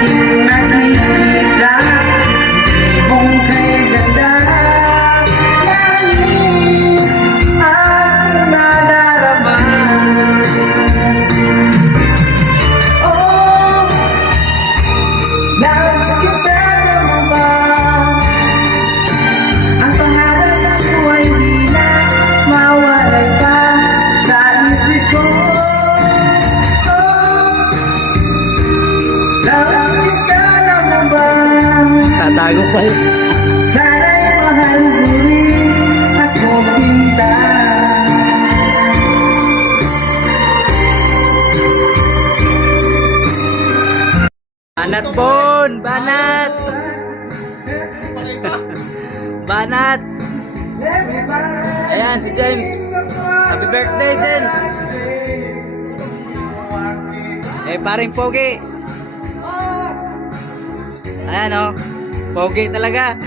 aking nakikita, ibong kay ganda, langit at nadarama. Oh, nais kita naman ba? Ang pangarap ko ay di na mawalay pa sa isip ko. Tatago pa yun. Sana'y mahal rin ako sinta. Banat Bon! Banat! Banat! Ayan si James. Happy birthday, James! Eh, paring pogi. Ayan o. Pogi talaga.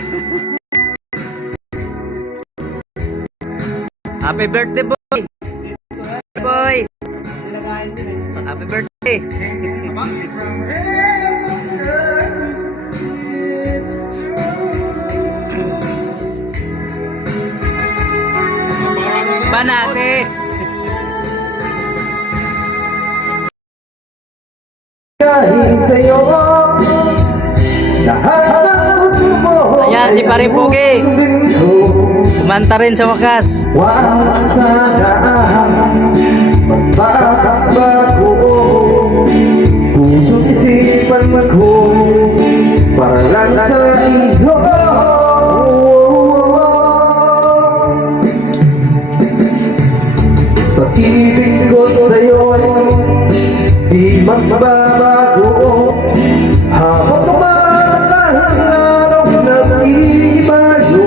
Happy birthday, boy! Boy! Happy birthday! Banate! Dahil sa'yo, lahat ng gusto mo. Ayan si Paring Pogi. Kumanta rin sa wakas. Walang asahan, magbabago. Puso't isipan ko, para lang sa iyo. Pag-ibig ko sa'yo'y di magbabago. Habang tumatagal, lalong nag-iibago.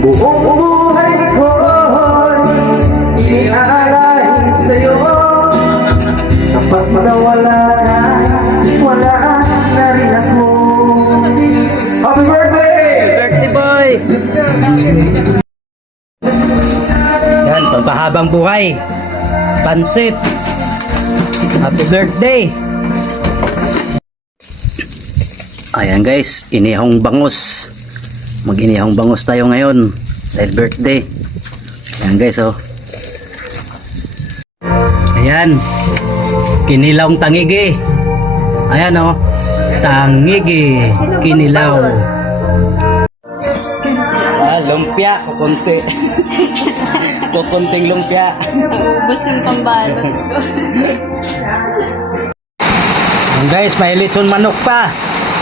Buong buhay ko'y iniaalay sa'yo. Kapag nawala ka, wala na rin ako. Happy birthday! Birthday boy! Yan, pampahabang buhay. Pansit. Happy birthday! Ayan guys, inihong bangus. Mag-inihong bangus tayo ngayon. Dahil birthday. Ayan guys, oh. Ayan. Kinilawng tangigi. Ayan, oh. Tangigi. Kinilaw. Lumpia. Kukunti. Kukunting lumpia. Ubus yung pambalot ko. Ayan guys, may lechon manok pa.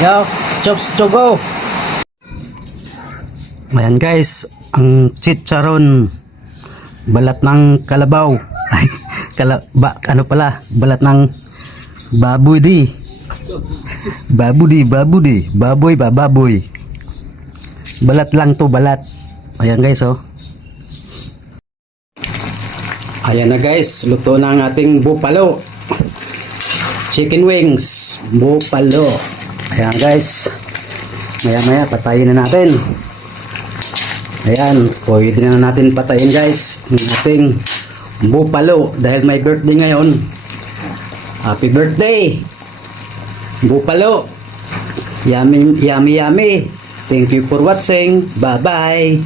Yo, chops chogo. Ayan guys, ang chicharon, balat ng kalabaw. Ay, ano pala, balat ng baboy di. Baboy ba, baboy. Balat lang to, balat. Ayan guys, oh. Ayan na guys, luto na ang ating bupalo. Chicken wings, bupalo. Ayan guys, maya patayin na natin. Ayan, pwede na natin patayin guys ng ating bupalo dahil may birthday ngayon. Happy birthday bupalo. Yummy. Thank you for watching. Bye bye.